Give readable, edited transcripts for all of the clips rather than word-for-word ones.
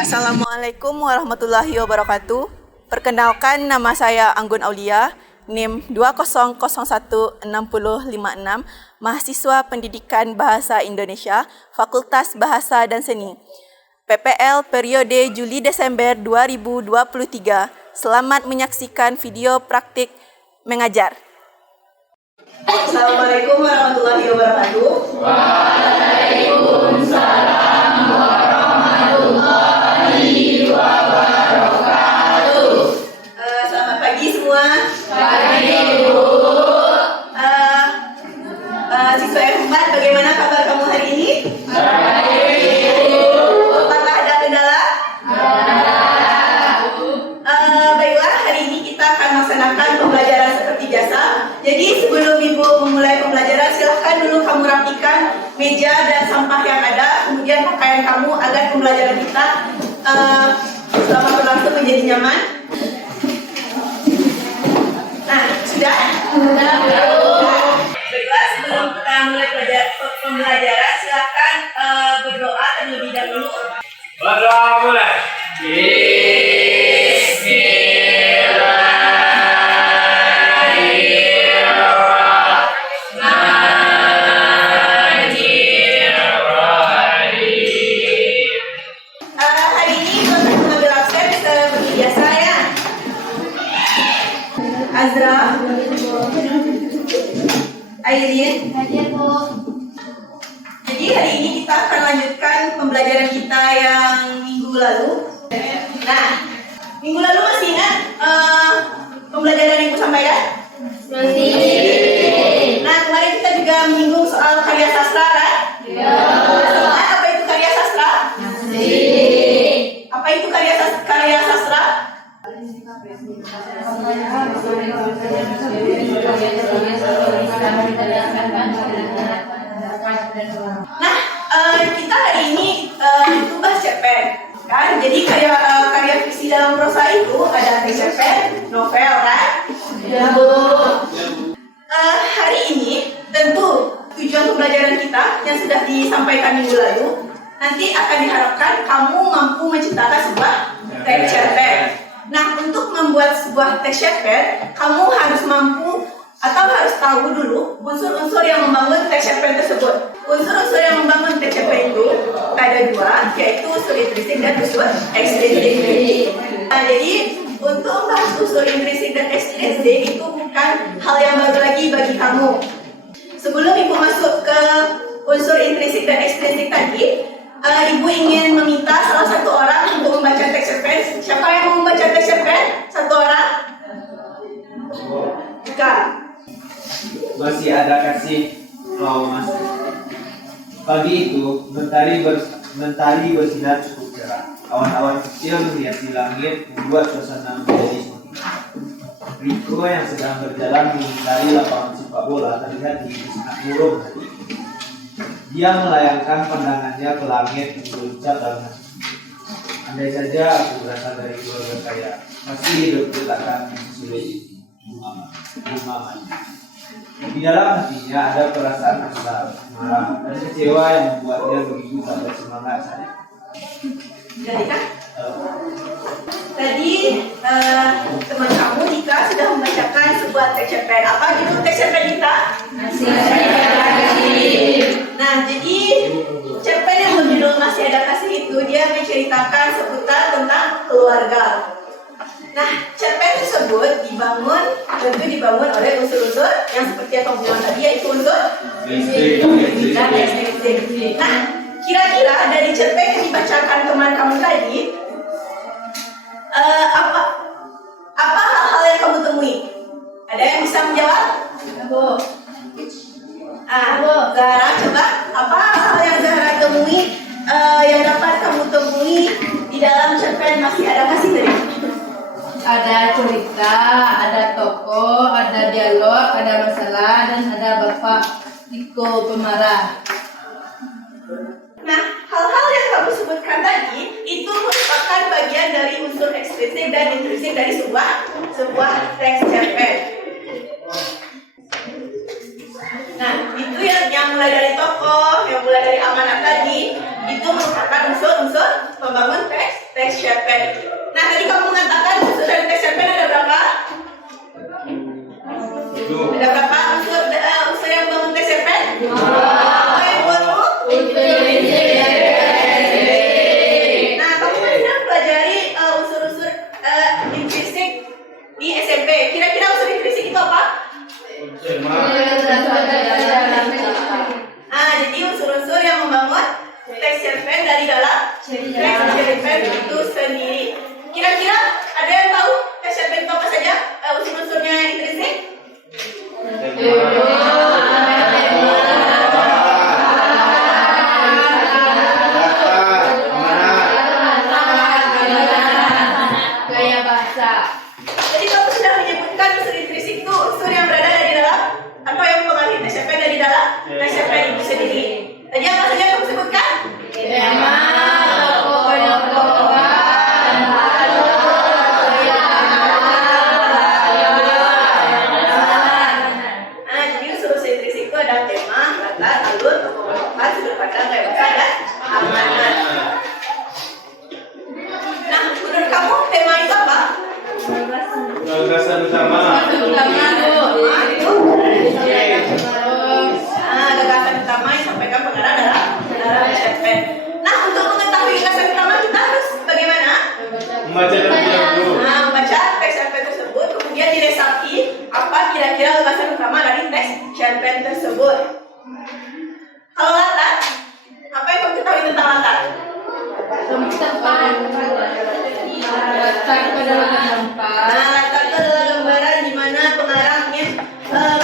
Assalamualaikum warahmatullahi wabarakatuh. Perkenalkan, nama saya Anggun Aulia, NIM 20016056, mahasiswa Pendidikan Bahasa Indonesia, Fakultas Bahasa dan Seni, PPL periode Juli-Desember 2023. Selamat menyaksikan video praktik mengajar. Assalamualaikum warahmatullahi wabarakatuh. Waalaikumsalam warahmatullahi wabarakatuh. Selamat pagi semua. Pagi, Bu. Siswa F4, bagaimana kabar kamu hari ini? Baik, Bu. Apakah ada kendala? Baiklah, hari ini kita akan melaksanakan pembelajaran seperti biasa. Jadi sebelum Ibu memulai pembelajaran, silahkan dulu kamu rapikan meja dan sampah yang ada, kemudian pakaian kamu agar pembelajaran kita selama berlangsung menjadi nyaman. Nah, sudah? Sudah. Baiklah, sebelum kita mulai pembelajaran, silahkan berdoa terlebih dahulu. Berdoa mulai. Hari ini proses mengambil absen seperti biasa ya. Azra, Airin. Jadi hari ini kita akan lanjutkan pembelajaran kita yang minggu lalu. Nah, minggu lalu masih ingat pembelajaran yang aku sampaikan? Masih. Nah, kemarin kita juga menyinggung soal karya sastra kan? Iya. Apa itu karya sastra? Masih. Apa itu karya sastra? Nah, kita hari ini itu bahas cerpen, kan? Jadi karya fiksi dalam prosa itu ada cerpen, novel, kan? Ya, Bu. Hari ini tentu tujuan pembelajaran kita yang sudah disampaikan minggu lalu nanti akan diharapkan kamu mampu menciptakan sebuah teks cerpen. Nah, untuk membuat sebuah teks cerpen, kamu harus mampu atau harus tahu dulu unsur-unsur yang membangun teks cerpen tersebut. Unsur-unsur yang membangun teks cerpen itu ada dua, yaitu unsur intrinsik dan unsur ekstrinsik. Nah, jadi untuk membahas unsur intrinsik dan ekstrinsik itu bukan hal yang baru lagi bagi kamu. Sebelum Ibu masuk ke unsur intrinsik dan ekstrinsik tadi, Ibu ingin meminta salah satu orang untuk membaca teks cerpen. Siapa yang mau membaca teks cerpen? Satu orang? Bukan. Masih ada kasih Mas. Pagi itu mentari bersinar cukup cerah. Awan-awan kecil menghiasi langit membuat suasana menjadi semakin. Riko yang sedang berjalan mengitari lapangan sepak bola terlihat di sangat murung tadi. Dia melayangkan pandangannya ke langit mengucap dalam hati. Andai saja aku berasal dari keluarga kaya, pasti hidupku takkan sulit ini. Muhammad. Di dalam hatinya ada perasaan kesal, marah, dan kecewa yang membuatnya begitu tak bersemangat saja. Jadi kan? Tadi teman kamu Nika sudah membacakan sebuah teks cerpen. Apa gitu teks cerpen kita? Nah, jadi cerpen yang berjudul Masih Ada Kasih itu dia menceritakan seputar tentang keluarga. Nah, cerpen tersebut tentu dibangun oleh unsur-unsur yang seperti yang kamu bilang tadi, yaitu unsur intrinsik dan ekstrinsik. Nah, kira-kira dari cerpen yang dibacakan teman kamu tadi, apa hal-hal yang kamu temui? Ada yang bisa menjawab? Bu. Zahra, coba apa hal yang Zahra temui yang dapat kamu temui di dalam cerpen Masih Ada Kasih tadi? Ada cerita, ada tokoh, ada dialog, ada masalah, dan ada Bapak Niko pemarah. Nah, hal-hal yang kamu sebutkan tadi itu merupakan bagian dari unsur ekstrinsik dan intrinsik dari sebuah teks cerpen. Nah, itu yang mulai dari tokoh, yang mulai dari amanat tadi, itu merupakan unsur-unsur pembangun teks cerpen. Nah, tadi kamu mengatakan unsur dari tes cerpen ada berapa? Ada berapa unsur yang membangun tes cerpen? Apa yang buatmu? Nah, kamu kan sudah pelajari unsur-unsur intrinsik di SMP. Kira-kira unsur intrinsik itu apa? Jadi unsur-unsur yang membangun teks cerpen dari dalam teks cerpen itu sendiri. Kira-kira ada yang tahu teks cerpen itu apa saja? Unsur-unsurnya yang intrinsik? Gaya bahasa. Jadi kamu sudah menyebutkan unsur intrinsik itu unsur yang berada dari dalam atau yang mempengaruhi teks cerpen dari dalam teks cerpen itu sendiri. Tadi apa saja kamu sebutkan? Tema, tokoh-tokohan, jadi unsur-unsur intrinsik itu ada tema, latar, alur, tokoh-tokohan, sudut pandang, gaya bahasa, dan amanat. Nah, menurut kamu tema itu apa? Gagasan utama. Gagasan utama yang disampaikan pengarang dalam cerpen. Nah, untuk mengetahui gagasan utama kita harus bagaimana? Membaca terlebih dahulu. Membaca teks cerpen tersebut, kemudian diresapi apa kira-kira gagasan utama dari teks cerpen tersebut. Kalau latar, apa yang kamu ketahui tentang latar? tempat, letak pada tempat. Latar itu adalah gambaran di mana pengarang ingin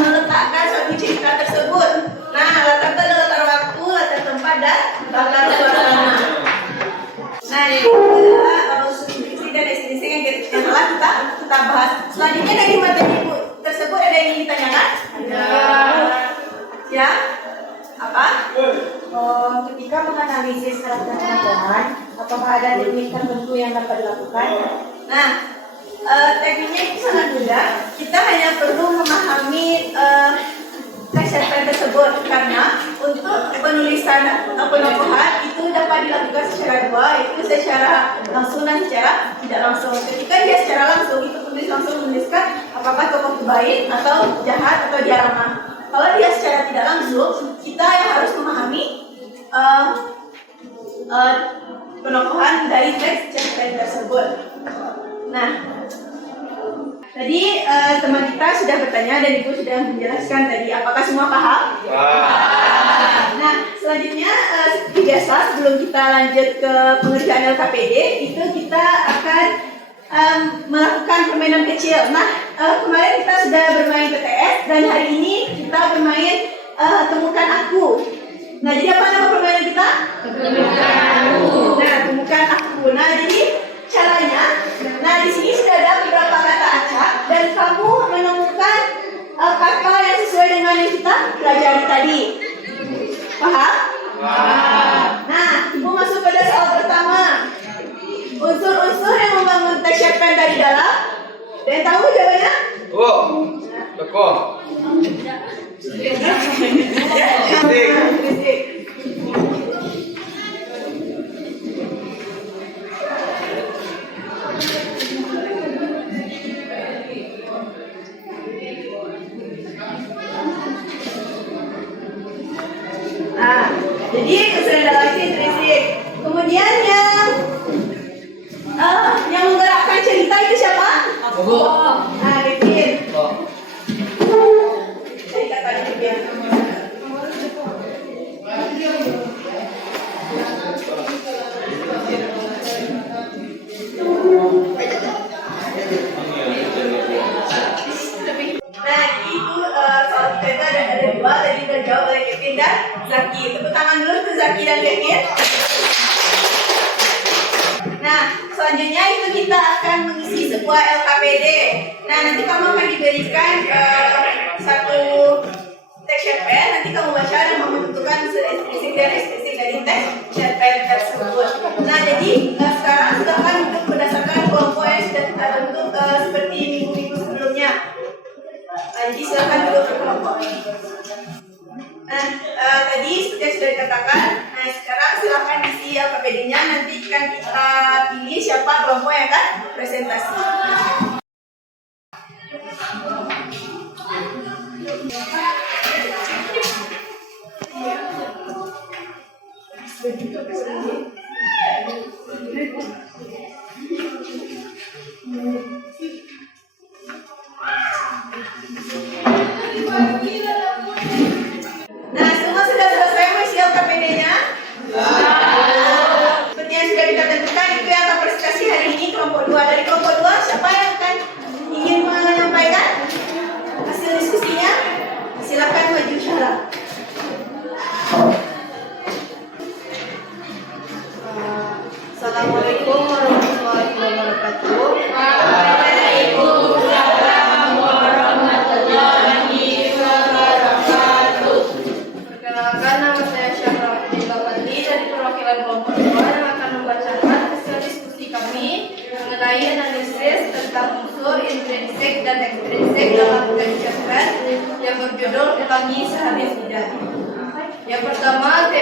meletakkan suatu cerita tersebut. Nah, latar itu adalah latar waktu, latar tempat, dan latar suasana. Nah, ini adalah unsur intrinsik dan ekstrinsik yang telah kita bahas. Selanjutnya dari materi tersebut ada yang ingin ditanyakan? Ya? Apa? Ketika menganalisis karakter tokohan, apakah ada teknik tertentu yang dapat dilakukan? Nah, tekniknya itu sangat mudah. Kita hanya perlu memahami teks cerpen tersebut karena untuk penulisan penokohan itu dapat dilakukan secara dua, yaitu secara langsung dan secara tidak langsung. Ketika dia secara langsung itu penulis langsung menuliskan apakah tokoh itu baik atau jahat atau dia ramah. Kalau dia secara tidak langsung, kita yang harus memahami penokohan dari teks cerpen tersebut. Nah, tadi teman kita sudah bertanya dan ibu sudah menjelaskan tadi. Apakah semua paham? Nah, selanjutnya seperti biasa sebelum kita lanjut ke pengerjaan LKPD, itu kita akan melakukan permainan kecil. Nah, kemarin kita sudah bermain PTS dan hari ini kita bermain temukan aku. Nah, jadi apa nama permainan kita? Nah, temukan aku. Nah, jadi caranya, nah di sini sudah ada beberapa kata acak dan kamu menemukan kata yang sesuai dengan yang kita pelajari tadi. Paham? Nah, ibu masuk pada soal pertama. Unsur-unsur yang membangun teks cerpen dari dalam. Dan tahu jawabannya? Tokoh. Nah, jadi unsur dalam itu intrinsik. Kemudian yang menggerakkan cerita itu siapa? Nah, Rifin. Cerita tadi Rifin. Nah, itu soal kita itu ada dua, tadi udah jawab oleh Kevin dan Zaki. Tepuk tangan dulu untuk Zaki dan Kevin. Nah, selanjutnya itu kita akan mengisi sebuah LKPD. Nah, nanti kamu akan diberikan satu teks cerpen. Nanti kamu baca dan menentukan ekstrinsi dan ekstrinsi dari teks cerpen tersebut. Nah, jadi sekarang silakan untuk berdasarkan kelompok yang sudah kita bentuk seperti minggu-minggu sebelumnya. Nah, jadi silakan duduk ke kelompok. Nah, tadi seperti yang sudah dikatakan. Nah, sekarang silakan isi LKPD-nya. Nanti akan kita pilih siapa kelompok yang akan presentasi. Nah, semua sudah selesai mengisi KPD-nya? Seperti yang sudah kita tentukan, itu yang akan presentasi hari ini kelompok 2. Dari kelompok 2, siapa yang akan ingin menyampaikan hasil diskusinya? Silakan maju syarat. Assalamualaikum warahmatullahi wabarakatuh. Perkenalkan, nama saya Syahra Bapati dari perwakilan kelompok 2 yang akan membacakan hasil diskusi kami mengenai analisis tentang unsur intrinsik dan ekstrinsik dalam teks cerpen yang berjudul Pelangi Sehari Tidak. Yang pertama,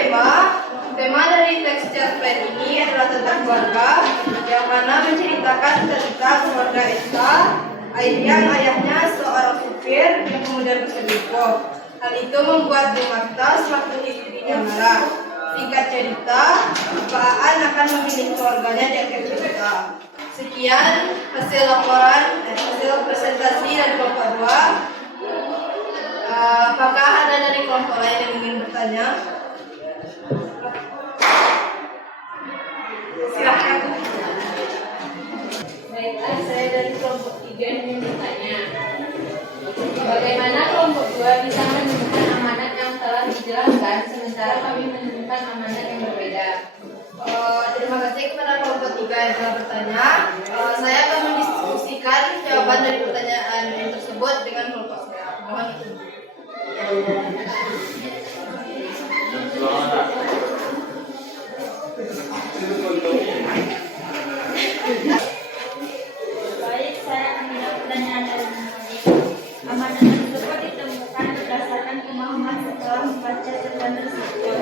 tema dari teks cerpen ini adalah tentang keluarga, yang mana menceritakan tentang keluarga Esta, yang ayahnya seorang supir yang kemudian berselingkuh. Hal itu membuat Marta sewaktu istrinya marah. Singkat cerita, Pak Aan akan memilih keluarganya di akhir cerita. Sekian hasil laporan, hasil presentasi dari kelompok 2. Apakah ada dari kelompok lain yang ingin bertanya? Silahkan. Baiklah, saya dari kelompok 3 ingin bertanya. Bagaimana kelompok 2 bisa menemukan amanat yang telah dijelaskan, sementara kami menemukan amanat yang berbeda? Terima kasih kepada kelompok 3 yang telah bertanya. Saya akan mendiskusikan jawaban dari pertanyaan yang tersebut dengan kelompok saya. Mohon izin. Baik, saya akan menjawab pertanyaan dari Malik. Amanat tersebut ditemukan berdasarkan pemahaman setelah membaca cerpen tersebut.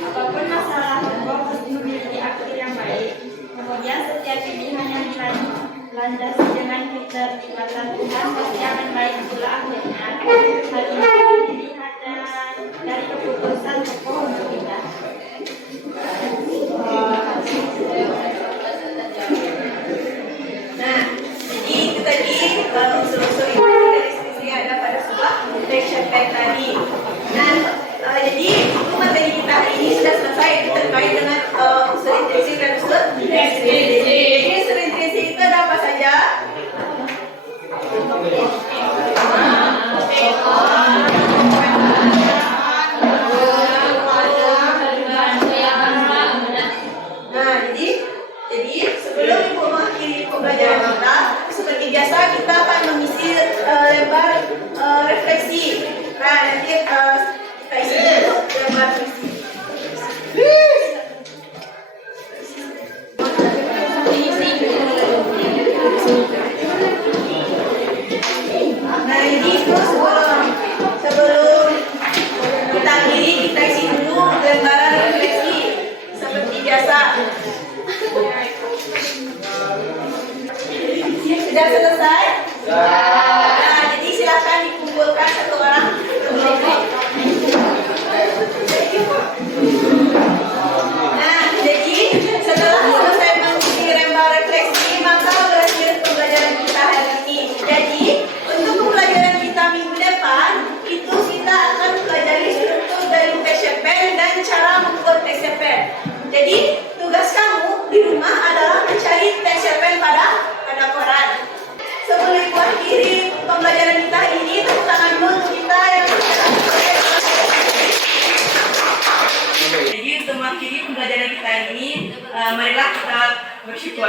Apapun masalah, pokok harus memiliki akhir yang baik. Kemudian setiap pilihan yang dilandasi dengan keterlibatan Tuhan pasti akan baik pula akhirnya. Hal ini dilihat dari keputusan tokoh untuk kita. Nah, jadi itu tadi unsur-unsur dari diskusi yang ada pada sebuah teks cerpen tadi. Nah, jadi itu materi kita hari ini sudah selesai terkait dengan unsur intrinsik dan unsur ekstrinsik. Jadi unsur intrinsik itu ada apa saja? Nah, jadi sebelum Ibu mengakhiri pembelajaran kita, seperti biasa kita akan mengisi lembar refleksi. Nah, nanti kita isi dulu lembar refleksi. Nah, jadi itu sebelum kita akhiri, kita isi dulu lembaran refleksi seperti biasa. Sudah selesai? Nah, jadi silakan dikumpulkan satu orang. Nah, jadi setelah selesai mengisi lembar refleksi, maka berakhir pembelajaran kita hari ini. Jadi, untuk pembelajaran kita minggu depan, itu kita akan pelajari struktur dari teks cerpen dan cara membuat teks cerpen. Jadi, tugas kamu di rumah adalah mencari teks cerpen pada koran. Sebelum Ibu akhiri pembelajaran kita ini, tepuk tangan dulu untuk kita yang jadi untuk mengakhiri pembelajaran kita ini, marilah kita bersyukur.